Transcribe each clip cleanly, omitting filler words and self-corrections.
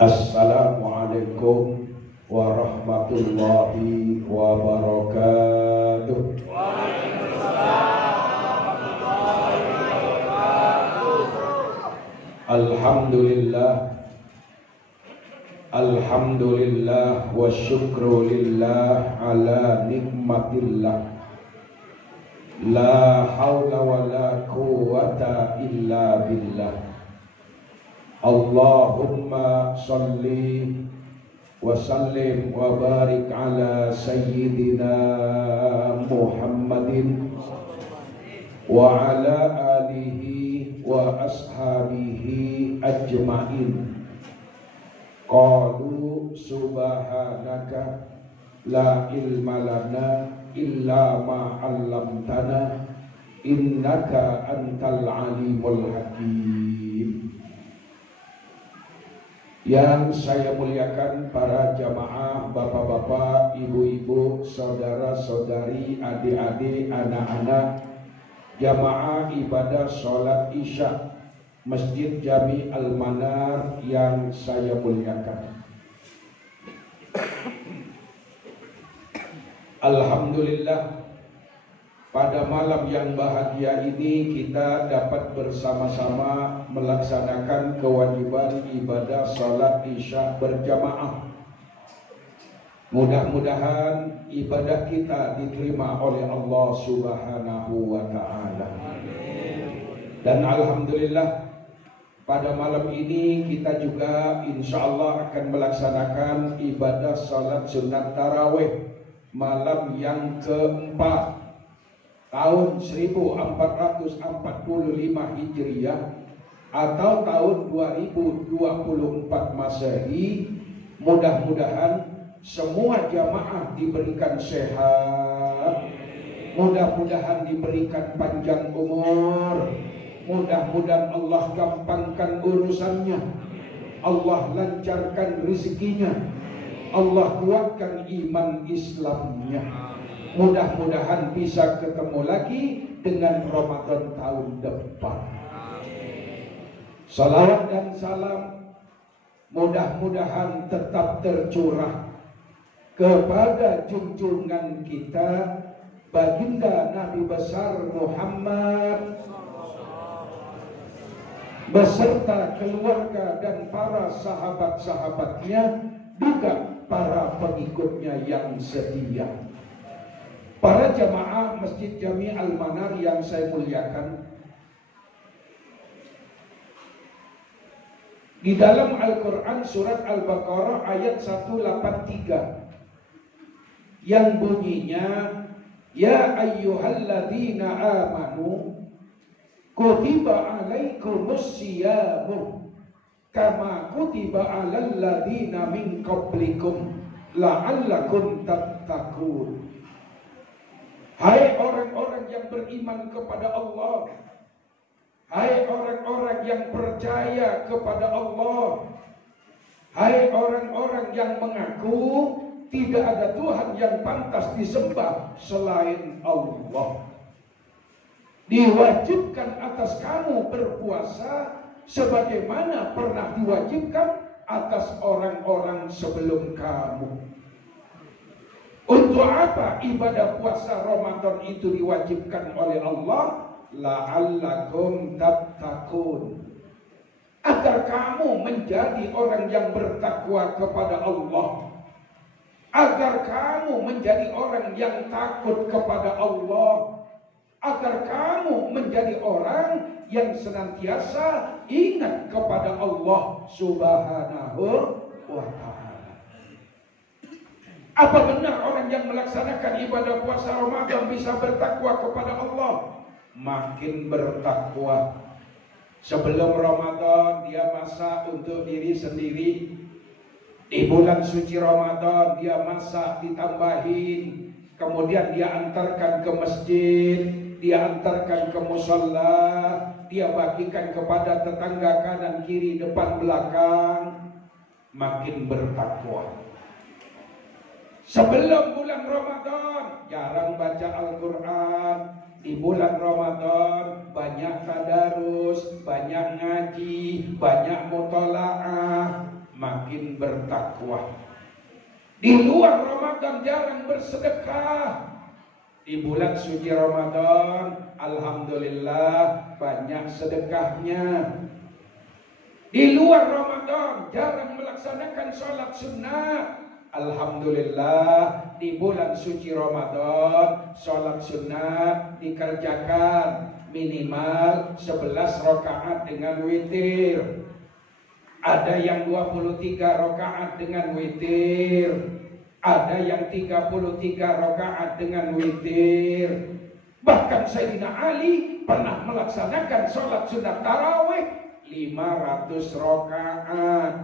Assalamualaikum warahmatullahi wabarakatuh. Alhamdulillah, alhamdulillah wa syukru lillah ala nikmatillah. La hawla wa la quwwata illa billah. Allahumma salli wa sallim wa barik ala sayyidina Muhammadin wa ala alihi wa ashabihi ajma'in. Qalu subhanaka la ilma lana illa ma 'allamtana innaka antal alimul hakim. Yang saya muliakan para jamaah, bapak-bapak, ibu-ibu, saudara-saudari, adik-adik, anak-anak, jamaah ibadah sholat isya Masjid Jami Al-Manar yang saya muliakan. Alhamdulillah, pada malam yang bahagia ini kita dapat bersama-sama melaksanakan kewajiban ibadah salat isya berjamaah. Mudah-mudahan ibadah kita diterima oleh Allah Subhanahu wa ta'ala. Dan alhamdulillah, pada malam ini kita juga insya Allah akan melaksanakan ibadah salat sunat tarawih malam yang keempat tahun 1445 Hijriah atau tahun 2024 Masehi. Mudah-mudahan semua jamaah diberikan sehat, mudah-mudahan diberikan panjang umur, mudah-mudahan Allah gampangkan urusannya, Allah lancarkan rezekinya, Allah kuatkan iman Islamnya. Mudah-mudahan bisa ketemu lagi dengan Ramadan tahun depan. Salawat dan salam mudah-mudahan tetap tercurah kepada junjungan kita baginda Nabi besar Muhammad beserta keluarga dan para sahabat-sahabatnya, juga para pengikutnya yang setia. Para jamaah Masjid Jami Al-Manar yang saya muliakan, di dalam Al-Quran surat Al-Baqarah ayat 183 yang bunyinya, ya ayyuhalladzina amanu kutiba alaikumus siyamu kama kutiba alal ladzina min qablikum la'allakum tattaqun. Hai orang-orang yang beriman kepada Allah, hai orang-orang yang percaya kepada Allah, hai orang-orang yang mengaku tidak ada Tuhan yang pantas disembah selain Allah. Diwajibkan atas kamu berpuasa sebagaimana pernah diwajibkan atas orang-orang sebelum kamu. Untuk apa ibadah puasa Ramadan itu diwajibkan oleh Allah? La'allakum tattaqun, agar kamu menjadi orang yang bertakwa kepada Allah, agar kamu menjadi orang yang takut kepada Allah, agar kamu menjadi orang yang senantiasa ingat kepada Allah Subhanahu wa ta'ala. Apa benar orang yang melaksanakan ibadah puasa Ramadan bisa bertakwa kepada Allah? Makin bertakwa. Sebelum Ramadan dia masak untuk diri sendiri. Di bulan suci Ramadan dia masak ditambahin. Kemudian dia antarkan ke masjid, dia antarkan ke musholla, dia bagikan kepada tetangga kanan kiri depan belakang. Makin bertakwa. Sebelum bulan Ramadan jarang baca Al-Quran. Di bulan Ramadan banyak tadarus, banyak ngaji, banyak mutola'ah. makin bertakwa. Di luar Ramadan jarang bersedekah. Di bulan suci Ramadan, alhamdulillah banyak sedekahnya. Di luar Ramadan jarang melaksanakan sholat sunnah. Alhamdulillah di bulan suci Ramadan sholat sunnah dikerjakan minimal 11 rakaat dengan witir. Ada yang 23 rakaat dengan witir. Ada yang 33 rakaat dengan witir. Bahkan Sayyidina Ali pernah melaksanakan sholat sunat tarawih 500 rakaat.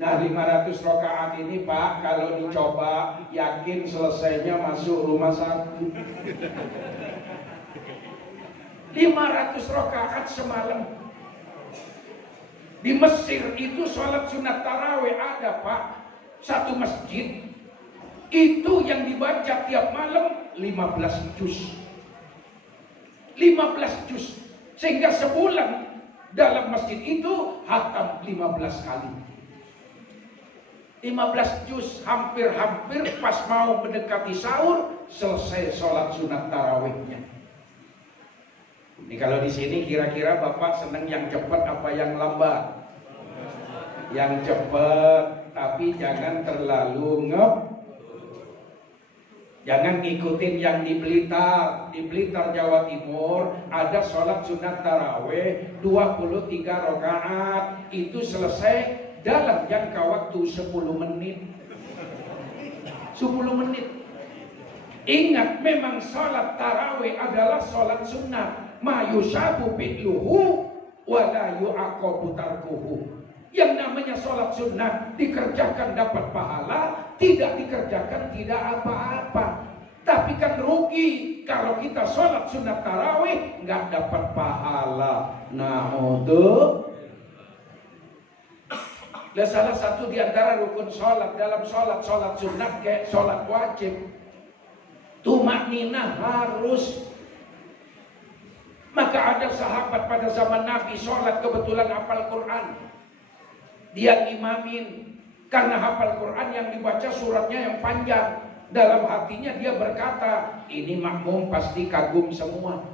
Nah 500 rakaat ini Pak, kalau dicoba yakin selesainya masuk rumah sakit. 500 rakaat semalam. Di Mesir itu sholat sunat tarawih ada Pak, satu masjid itu yang dibaca tiap malam 15 juz. 15 juz. Sehingga sebulan dalam masjid itu hatam 15 kali. 15 juz, hampir-hampir pas mau mendekati sahur selesai sholat sunat tarawihnya. Ini kalau di sini kira-kira Bapak senang yang cepat apa yang lambat? Yang cepat, tapi jangan terlalu jangan ngikutin yang di Blitar. Di Blitar Jawa Timur ada sholat sunat tarawih 23 rakaat. Itu selesai dalam jangka waktu 10 menit. 10 menit. Ingat, memang sholat tarawih adalah sholat sunnah. Ma yusabu bi'luhu wa la yu'aqabu tarkuhu. Yang namanya sholat sunnah dikerjakan dapat pahala, tidak dikerjakan tidak apa-apa. Tapi kan rugi kalau kita sholat sunat tarawih nggak dapat pahala. Nah untuk salah satu di antara rukun sholat dalam sholat sunat kayak sholat wajib, tumakninah harus. Maka ada sahabat pada zaman Nabi sholat kebetulan hafal Quran, dia imamin karena hafal Quran yang dibaca suratnya yang panjang. Dalam hatinya dia berkata, ini makmum pasti kagum semua.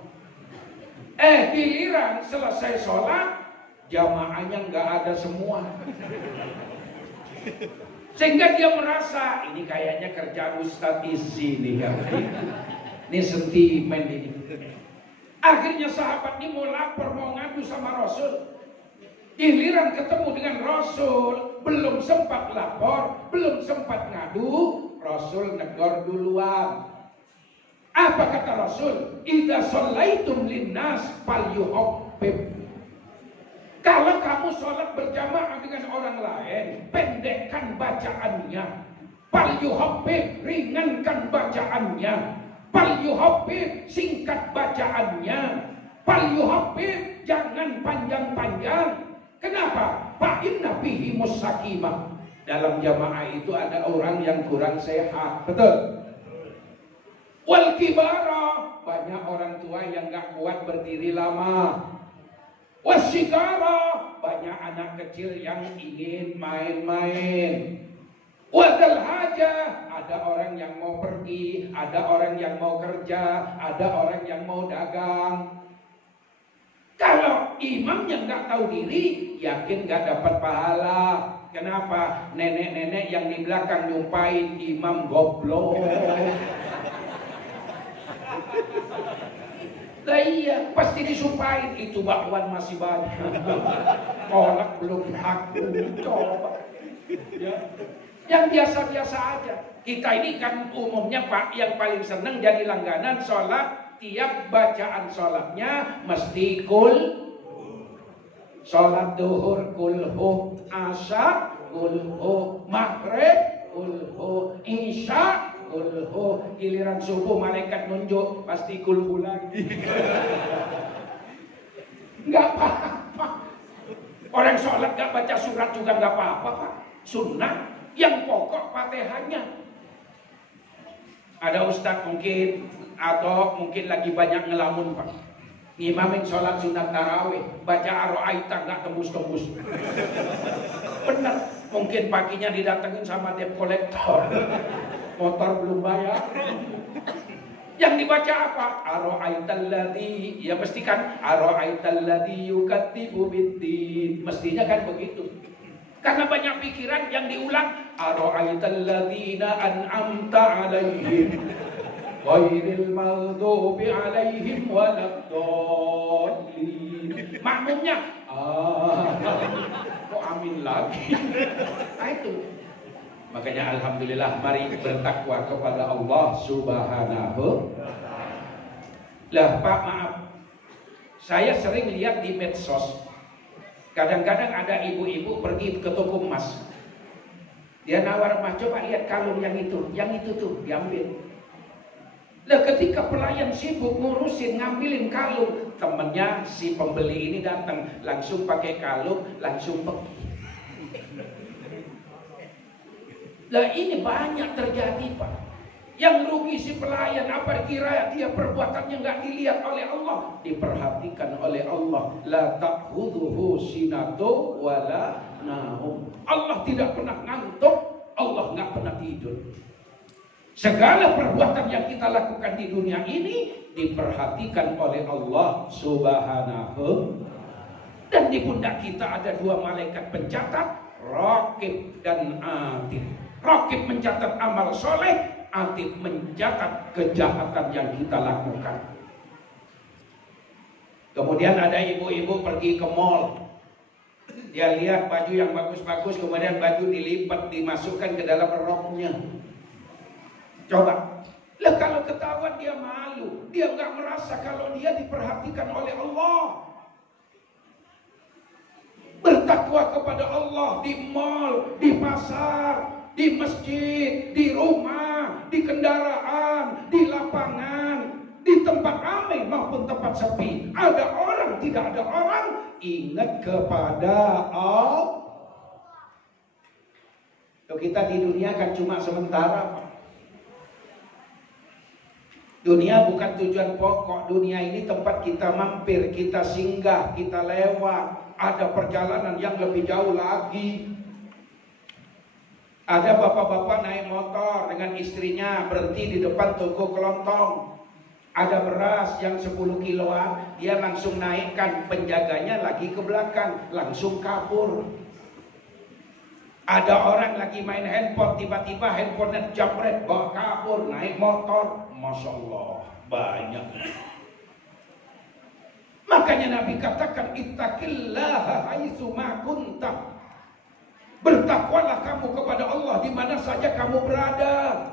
Giliran selesai sholat, jamaahnya nggak ada semua. Sehingga dia merasa ini kayaknya kerjaan Ustadz Izzi nih, ini sentimen ini. Akhirnya sahabat ini mau lapor, mau ngadu sama Rasul. Giliran ketemu dengan Rasul, belum sempat lapor, belum sempat ngadu, Rasul negor duluan. Apa kata Rasul? Idza shallaitum linnas falyuhabbib. Kalau kamu sholat berjamaah dengan orang lain, pendekkan bacaannya. Falyuhabbib, ringankan bacaannya. Falyuhabbib, singkat bacaannya. Falyuhabbib, jangan panjang-panjang. Kenapa? Fa inna fihi musakimah. Dalam jamaah itu ada orang yang kurang sehat. Betul? Wal kibara, banyak orang tua yang gak kuat berdiri lama. Wasikara, banyak anak kecil yang ingin main-main. Wadal haja, ada orang yang mau pergi, ada orang yang mau kerja, ada orang yang mau dagang. Kalau imamnya nggak tahu diri, yakin nggak dapat pahala. Kenapa? Nenek-nenek yang di belakang nyumpain imam goblok. Lah iya, pasti disumpahin itu bakwan masih banyak. Kolak belum aku coba. Ya. Yang biasa-biasa aja. Kita ini kan umumnya Pak yang paling seneng jadi langganan sholat. Tiap bacaan sholatnya mesti kul. Sholat duhur kulhu, asar kulhu, maghrib kulhu, isya kulhu. Giliran subuh malaikat nunjuk pasti kulhu lagi. Nggak apa-apa. Orang sholat nggak baca surat juga nggak apa-apa Pak. Sunnah yang pokok Fatihahnya. Ada ustadz mungkin atau mungkin lagi banyak ngelamun Pak. Ngimamin sholat sunat tarawih, baca Aro'aita nggak tembus-tembus. Bener, mungkin paginya didatengin sama debt collector. Motor belum bayar. Yang dibaca apa? Aro'aital ladzi, ya mesti kan aro'aital ladzi yukadzibu biddin. Mestinya kan begitu. Karena banyak pikiran yang diulang. Aro'aital ladzina an'amta 'alaihim ghairil maghdubi 'alaihim waladdallin. Makmumnya kok amin lagi. Nah itu. Makanya alhamdulillah mari bertakwa kepada Allah Subhanahu. Lah Pak, maaf. Saya sering lihat di medsos. Kadang-kadang ada ibu-ibu pergi ke toko emas. Dia nawar emas, coba lihat kalung yang itu tuh diambil. Lah ketika pelayan sibuk ngurusin ngambilin kalung, temennya si pembeli ini datang, langsung pakai kalung, langsung pergi. Lah ini banyak terjadi Pak. Yang rugi si pelayan, apa kira dia perbuatannya nggak dilihat oleh Allah, diperhatikan oleh Allah. La ta'khudhuhu sinatu wala naum. Allah tidak pernah ngantuk, Allah nggak pernah tidur. Segala perbuatan yang kita lakukan di dunia ini diperhatikan oleh Allah Subhanahu. Dan di pundak kita ada dua malaikat pencatat, Raqib dan Atid. Raqib mencatat amal soleh, Atid mencatat kejahatan yang kita lakukan. Kemudian ada ibu-ibu pergi ke mall. Dia lihat baju yang bagus-bagus, kemudian baju dilipat, dimasukkan ke dalam roknya. Coba, lah kalau ketahuan dia malu, dia nggak merasa kalau dia diperhatikan oleh Allah. Bertakwa kepada Allah di mall, di pasar, di masjid, di rumah, di kendaraan, di lapangan, di tempat ramai maupun tempat sepi. Ada orang, tidak ada orang, ingat kepada Allah. Kita di dunia kan cuma sementara, Pak. Dunia bukan tujuan pokok. Dunia ini tempat kita mampir, kita singgah, kita lewat. Ada perjalanan yang lebih jauh lagi. Ada bapak-bapak naik motor dengan istrinya, berhenti di depan toko kelontong. Ada beras yang 10 kiloan, dia langsung naikkan, penjaganya lagi ke belakang, langsung kabur. Ada orang lagi main handphone, tiba-tiba handphonenya jambret, bawa kabur, naik motor. Masya Allah, banyak. Makanya Nabi katakan, ittaqillaha haitsu ma kunta. Bertakwalah kamu kepada Allah di mana saja kamu berada.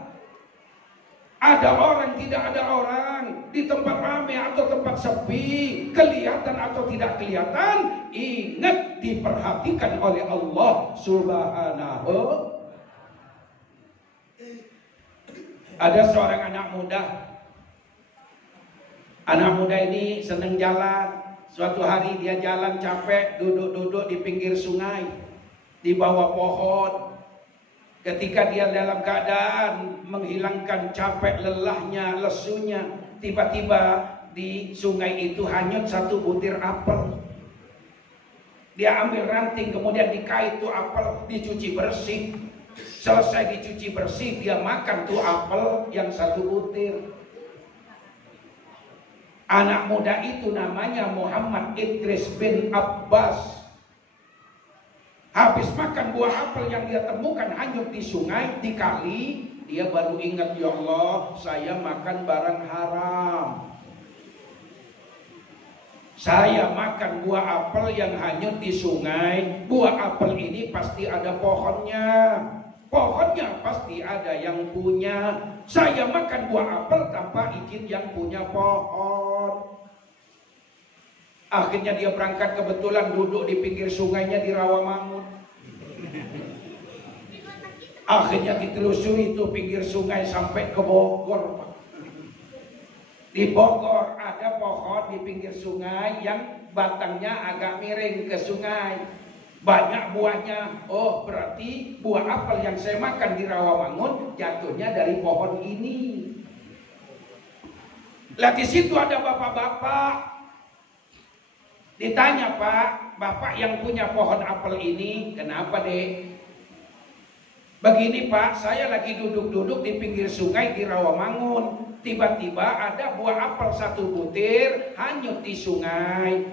Ada orang, tidak ada orang, di tempat ramai atau tempat sepi, kelihatan atau tidak kelihatan, ingat diperhatikan oleh Allah Subhanahu. Ada seorang anak muda. Anak muda ini senang jalan. Suatu hari dia jalan capek, duduk-duduk di pinggir sungai, di bawah pohon. Ketika dia dalam keadaan menghilangkan capek, lelahnya, lesunya, tiba-tiba di sungai itu hanyut satu butir apel. Dia ambil ranting, kemudian dikait tuh apel, dicuci bersih. Selesai dicuci bersih, dia makan tuh apel yang satu butir. Anak muda itu namanya Muhammad Idris bin Abbas. Habis makan buah apel yang dia temukan hanyut di sungai, di kali, dia baru ingat, ya Allah, saya makan barang haram. Saya makan buah apel yang hanyut di sungai. Buah apel ini pasti ada pohonnya. Pohonnya pasti ada yang punya. Saya makan buah apel tanpa izin yang punya pohon. Akhirnya dia berangkat, kebetulan duduk di pinggir sungainya di Rawamangun. Akhirnya ditelusuri itu pinggir sungai sampai ke Bogor, Pak. Di Bogor ada pohon di pinggir sungai yang batangnya agak miring ke sungai. Banyak buahnya. Oh, berarti buah apel yang saya makan di Rawamangun jatuhnya dari pohon ini. Lah di situ ada bapak-bapak. Ditanya, Pak, Bapak yang punya pohon apel ini, kenapa dek? Begini Pak, saya lagi duduk-duduk di pinggir sungai di Rawamangun. Tiba-tiba ada buah apel 1 butir hanyut di sungai.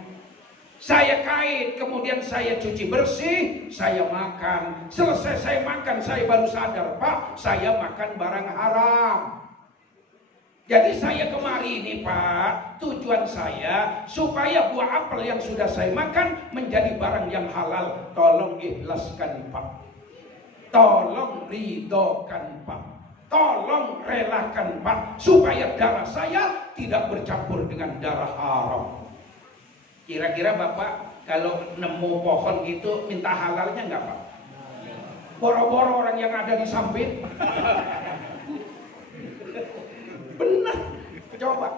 Saya kait, kemudian saya cuci bersih, saya makan. Selesai saya makan, saya baru sadar, Pak, saya makan barang haram. Jadi saya kemari ini Pak, tujuan saya supaya buah apel yang sudah saya makan menjadi barang yang halal. Tolong ikhlaskan Pak. Tolong ridhokan Pak. Tolong relakan Pak. Supaya darah saya tidak bercampur dengan darah haram. Kira-kira Bapak kalau nemu pohon gitu minta halalnya enggak Pak? Boro-boro orang yang ada di samping. Benar. Coba.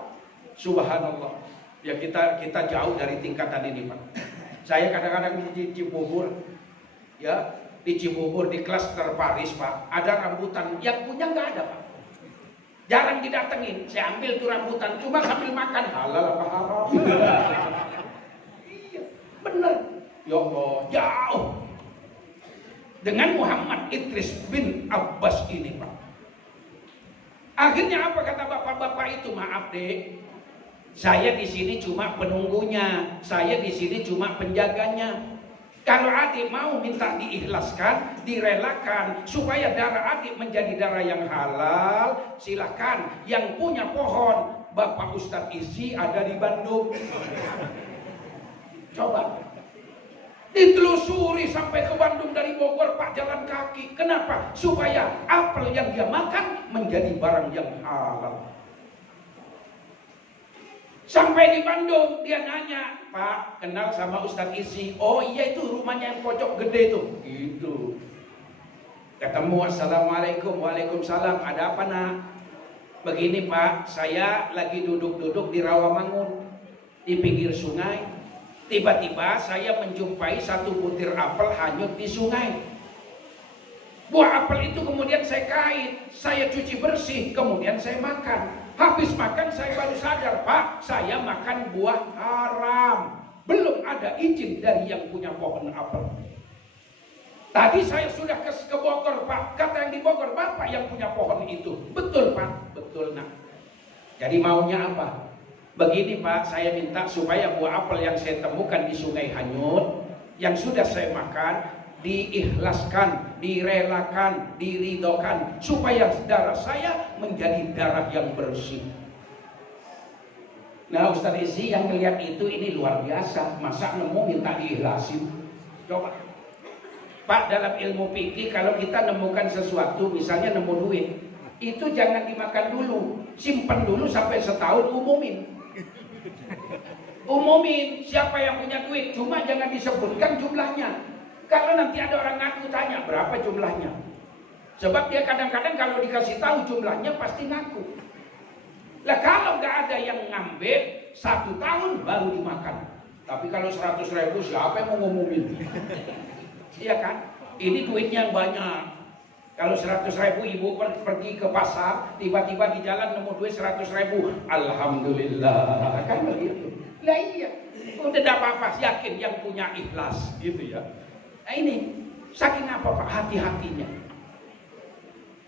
Subhanallah. Ya kita jauh dari tingkatan ini Pak. Saya kadang-kadang di Cibubur. Ya, di Cibubur di klaster Paris Pak. Ada rambutan yang punya nggak ada Pak. Jarang didatengin. Saya ambil tuh rambutan cuma sambil makan. Halal apa haram? Iya, benar. Ya Allah, jauh. Dengan Muhammad Idris bin Abbas ini Pak. Akhirnya apa kata bapak-bapak itu? Maaf dek, saya di sini cuma penunggunya, saya di sini cuma penjaganya. Kalau adik mau minta diikhlaskan, direlakan supaya darah adik menjadi darah yang halal, silakan. Yang punya pohon, Bapak Ustadz Isi ada di Bandung. Coba. Ditelusuri sampai ke Bandung dari Bogor Pak jalan kaki. Kenapa? Supaya apel yang dia makan menjadi barang yang halal. Sampai di Bandung dia nanya, Pak kenal sama Ustadz Isi? Oh iya itu rumahnya yang pojok gede tuh. Gitu. Ketemu, assalamualaikum, waalaikumsalam. Ada apa nak? Begini Pak, saya lagi duduk-duduk di Rawamangun di pinggir sungai. Tiba-tiba saya menjumpai 1 butir apel hanyut di sungai. Buah apel itu kemudian saya kait, saya cuci bersih, kemudian saya makan. Habis makan saya baru sadar, Pak, saya makan buah haram. Belum ada izin dari yang punya pohon apel. Tadi saya sudah ke Bogor, Pak. Kata yang di Bogor, Bapak yang punya pohon itu. Betul, Pak. Betul, nak. Jadi maunya apa? Begini Pak, saya minta supaya buah apel yang saya temukan di sungai hanyut, yang sudah saya makan, diikhlaskan, direlakan, diridhokan, supaya darah saya menjadi darah yang bersih. Nah Ustadz Isi yang melihat itu ini luar biasa, masa nemu minta diikhlasin? Coba. Pak, dalam ilmu fikih kalau kita nemukan sesuatu, misalnya nemu duit, itu jangan dimakan dulu, simpan dulu sampai setahun, umumin. Umumin siapa yang punya duit, cuma jangan disebutkan jumlahnya. Kalau nanti ada orang ngaku tanya berapa jumlahnya, sebab dia kadang-kadang kalau dikasih tahu jumlahnya pasti ngaku. Lah kalau nggak ada yang ngambil 1 tahun baru dimakan. Tapi kalau 100.000 siapa yang mau ngumumin? Iya kan? Ini duitnya yang banyak. Kalau 100.000 ibu pergi ke pasar, tiba-tiba di jalan nemu duit 100.000, alhamdulillah, kan begitu. Lah iya, udah tidak apa-apa, yakin yang punya ikhlas, gitu ya. Nah ini, saking apa Pak hati-hatinya.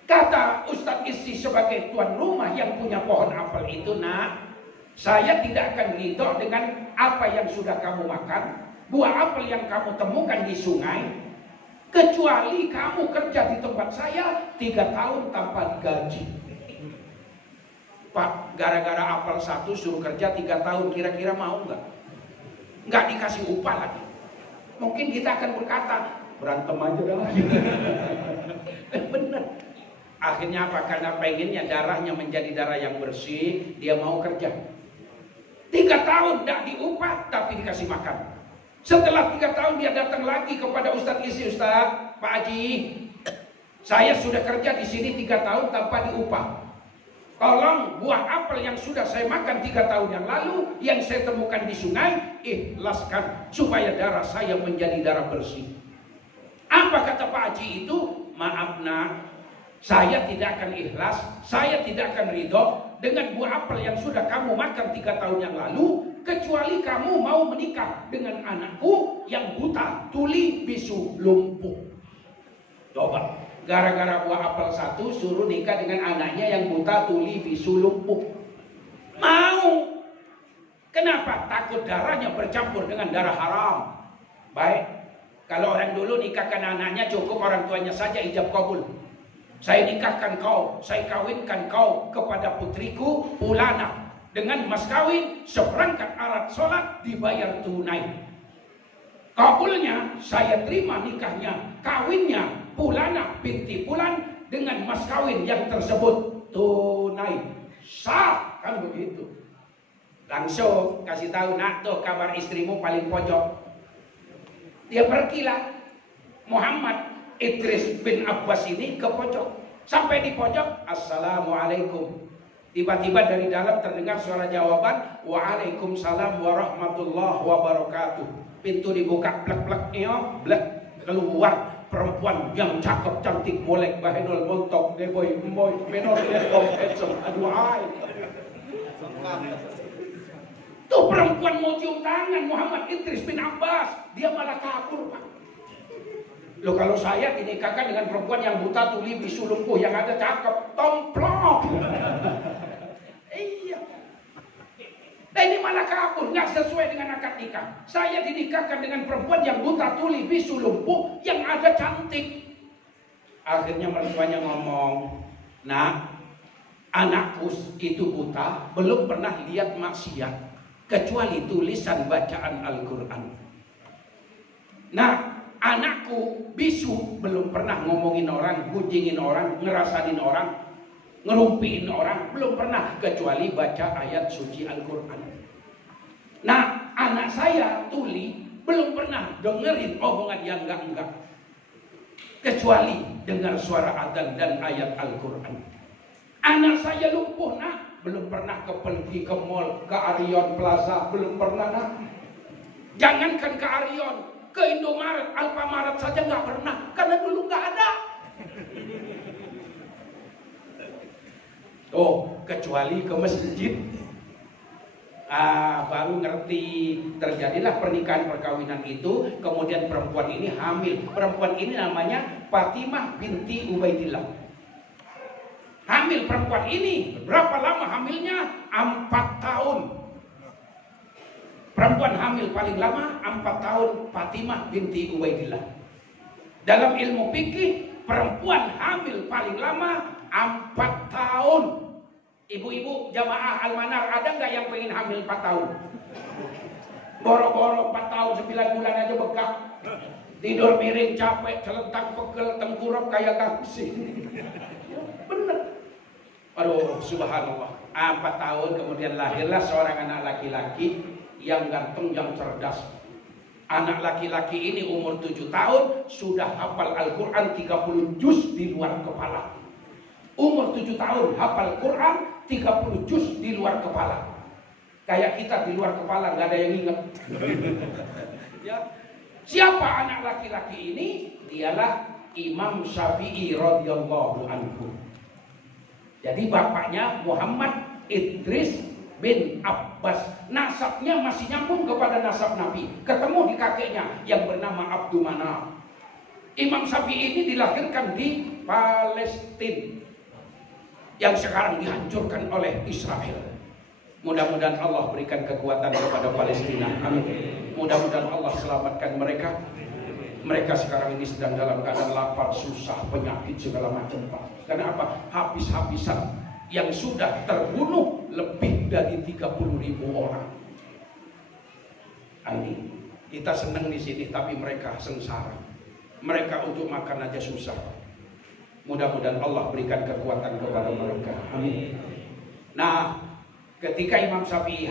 Kata Ustadz Isi sebagai tuan rumah yang punya pohon apel itu, nak, saya tidak akan ridho dengan apa yang sudah kamu makan, buah apel yang kamu temukan di sungai. Kecuali kamu kerja di tempat saya 3 tahun tanpa digaji. Pak, gara-gara apel 1 suruh kerja 3 tahun, kira-kira mau nggak? Nggak dikasih upah lagi. Mungkin kita akan berkata, berantem aja dah. Bener. Akhirnya apa? Karena pengennya darahnya menjadi darah yang bersih, dia mau kerja. 3 tahun nggak diupah, tapi dikasih makan. Setelah 3 tahun dia datang lagi kepada Ustadz Isi, Ustadz, Pak Haji, saya sudah kerja di sini 3 tahun tanpa diupah. Tolong buah apel yang sudah saya makan 3 tahun yang lalu, yang saya temukan di sungai, ikhlaskan supaya darah saya menjadi darah bersih. Apa kata Pak Haji itu? Maaf nak, saya tidak akan ikhlas, saya tidak akan ridho dengan buah apel yang sudah kamu makan 3 tahun yang lalu. kecuali kamu mau menikah dengan anakku yang buta, tuli, bisu, lumpuh. Coba, gara-gara buah apel satu suruh nikah dengan anaknya yang buta, tuli, bisu, lumpuh. Mau. Kenapa? Takut darahnya bercampur dengan darah haram. Baik, kalau orang dulu nikahkan anaknya cukup orang tuanya saja ijab kabul. Saya nikahkan kau, saya kawinkan kau kepada putriku Fulana dengan mas kawin seperangkat alat sholat dibayar tunai. Kabulnya saya terima nikahnya, kawinnya Fulana binti Fulan dengan mas kawin yang tersebut tunai. Sah, kan begitu. Langsung kasih tahu, nak tuh kamar istrimu paling pojok. Dia pergilah Muhammad Idris bin Abbas ini ke pojok. Sampai di pojok, assalamualaikum. Tiba-tiba dari dalam terdengar suara jawaban, waalaikumsalam warahmatullahi wabarakatuh. Pintu dibuka, plek-plek, blek, keluar perempuan yang cakep, cantik, molek, bahenol, montok, deboy, emboy, menor, dekom, handsome, aduh ay. Tuh perempuan mau cium tangan Muhammad Idris bin Abbas, dia malah kabur, Pak. Loh, kalau saya dinikahkan dengan perempuan yang buta, tuli, bisu, lumpuh, yang ada cakep, tomplok. Iya. Nah, ini malah kabur, nggak sesuai dengan akad nikah. Saya dinikahkan dengan perempuan yang buta, tuli, bisu, lumpuh, yang ada cantik. Akhirnya mertuanya ngomong, nah, anakku itu buta, belum pernah lihat maksiat, kecuali tulisan bacaan Al-Quran. Nah, anakku bisu, belum pernah ngomongin orang, gunjingin orang, ngerasanin orang, ngerumpiin orang, belum pernah kecuali baca ayat suci Al-Quran. Nah, anak saya tuli belum pernah dengerin omongan yang enggak-enggak, kecuali dengar suara adzan dan ayat Al-Quran. Anak saya lumpuh, nak, belum pernah pergi ke mall, ke Arion Plaza, belum pernah, nak. Jangankan ke Arion, ke Indomaret, Alfamaret saja nggak pernah, karena dulu nggak ada. Oh, kecuali ke masjid. Baru ngerti. Terjadilah pernikahan perkawinan itu. Kemudian perempuan ini hamil. Perempuan ini namanya Fatimah binti Ubaidillah. Hamil perempuan ini. Berapa lama hamilnya? 4 tahun. Perempuan hamil paling lama 4 tahun, Fatimah binti Ubaidillah. Dalam ilmu fikih, perempuan hamil paling lama 4 tahun. Ibu-ibu jamaah Al-Manar, ada nggak yang pengen hamil 4 tahun? Boro-boro 4 tahun, 9 bulan aja bekak. Tidur miring, capek, celentang, pegel, tengkurap kayak gangsi. Bener. Aduh, subhanallah. 4 tahun kemudian lahirlah seorang anak laki-laki yang ganteng, yang cerdas. Anak laki-laki ini umur 7 tahun sudah hafal Al-Quran 30 juz di luar kepala. Umur 7 tahun hafal Quran 30 juz di luar kepala. Kayak kita di luar kepala nggak ada yang ingat. Ya. Siapa anak laki-laki ini? Dialah Imam Syafi'i radhiyallahu anhu. Jadi bapaknya Muhammad Idris bin Abbas. Nasabnya masih nyambung kepada nasab Nabi. Ketemu di kakeknya yang bernama Abdul Manaf. Imam Syafi'i ini dilahirkan di Palestina yang sekarang dihancurkan oleh Israel. Mudah-mudahan Allah berikan kekuatan kepada Palestina. Amin. Mudah-mudahan Allah selamatkan mereka. Mereka sekarang ini sedang dalam keadaan lapar, susah, penyakit segala macam, Pak. Karena apa? Habis-habisan. Yang sudah terbunuh lebih dari 30.000 orang. Ini kita senang di sini, tapi mereka sengsara. Mereka untuk makan aja susah. Mudah-mudahan Allah berikan kekuatan kepada mereka. Amin. Nah, ketika Imam Syafi'i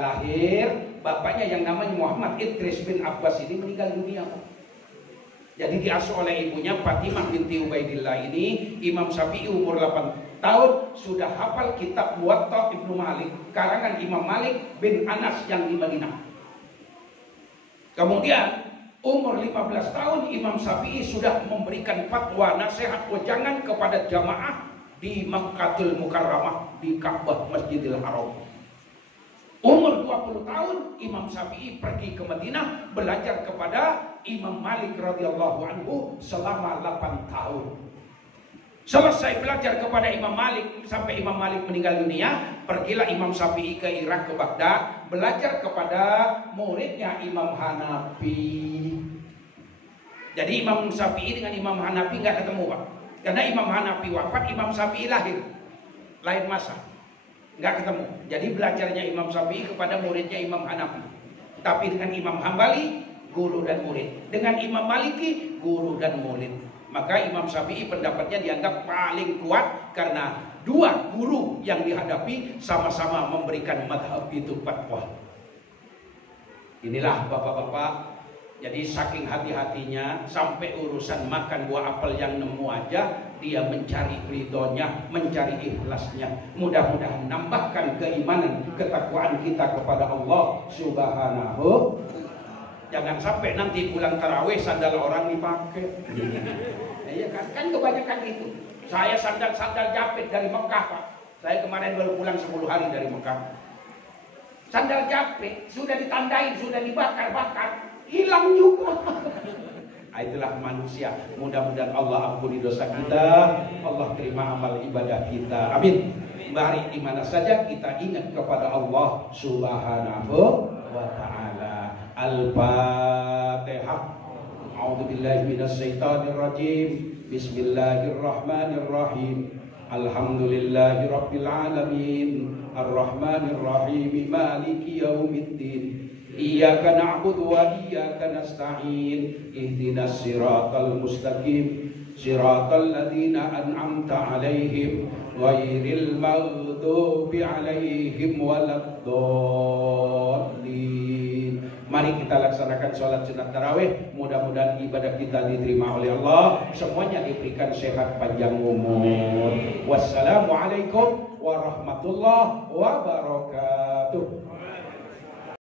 lahir, bapaknya yang namanya Muhammad Idris bin Abbas ini meninggal dunia. Jadi diasuh oleh ibunya Fatimah binti Ubaidillah ini. Imam Syafi'i umur 8 tahun sudah hafal kitab Muwatta Ibnu Malik, karangan Imam Malik bin Anas yang di Madinah. Kemudian umur 15 tahun Imam Syafi'i sudah memberikan fatwa nasihat wejangan kepada jamaah di Makkahul Mukarramah, di Ka'bah Masjidil Haram. Umur 20 tahun Imam Syafi'i pergi ke Madinah belajar kepada Imam Malik radhiyallahu anhu selama 8 tahun. Selesai belajar kepada Imam Malik sampai Imam Malik meninggal dunia, pergilah Imam Syafi'i ke Irak, ke Baghdad, belajar kepada muridnya Imam Hanafi. Jadi Imam Syafi'i dengan Imam Hanafi nggak ketemu, Pak. Karena Imam Hanafi wafat, Imam Syafi'i lahir masa, nggak ketemu. Jadi belajarnya Imam Syafi'i kepada muridnya Imam Hanafi. Tapi dengan Imam Hambali, guru dan murid. Dengan Imam Maliki, guru dan murid. Maka Imam Syafi'i pendapatnya dianggap paling kuat karena dua guru yang dihadapi sama-sama memberikan madhab itu fatwa. Inilah bapak-bapak. Jadi saking hati-hatinya sampai urusan makan buah apel yang nemu aja dia mencari ridhonya, mencari ikhlasnya. Mudah-mudahan nambahkan keimanan, ketakwaan kita kepada Allah Subhanahu. Jangan sampai nanti pulang tarawih sandal orang dipakai. Iya kan kebanyakan itu. Saya sandal japit dari Mekah, Pak. Saya kemarin baru pulang 10 hari dari Mekah. Sandal japit sudah ditandain, sudah dibakar-bakar, hilang juga. Itulah manusia. Mudah-mudahan Allah ampuni dosa kita, Allah terima amal ibadah kita. Amin. Mari di mana saja kita ingat kepada Allah Subhanahu wa taala. Al-Fatihah. A'udzubillahi minasyaitonir rajim. Bismillahirrahmanirrahim. Alhamdulillahirabbil alamin. Arrahmanir rahim. Maliki yaumiddin. Iyyaka na'budu wa iyyaka nasta'in. Ihdinas siratal mustaqim. Siratal ladzina an'amta 'alaihim ghairil maghdubi 'alaihim waladdallin. Mari kita laksanakan sholat sunat tarawih. Mudah-mudahan ibadah kita diterima oleh Allah. Semuanya diberikan sehat panjang umur. Wassalamualaikum warahmatullahi wabarakatuh.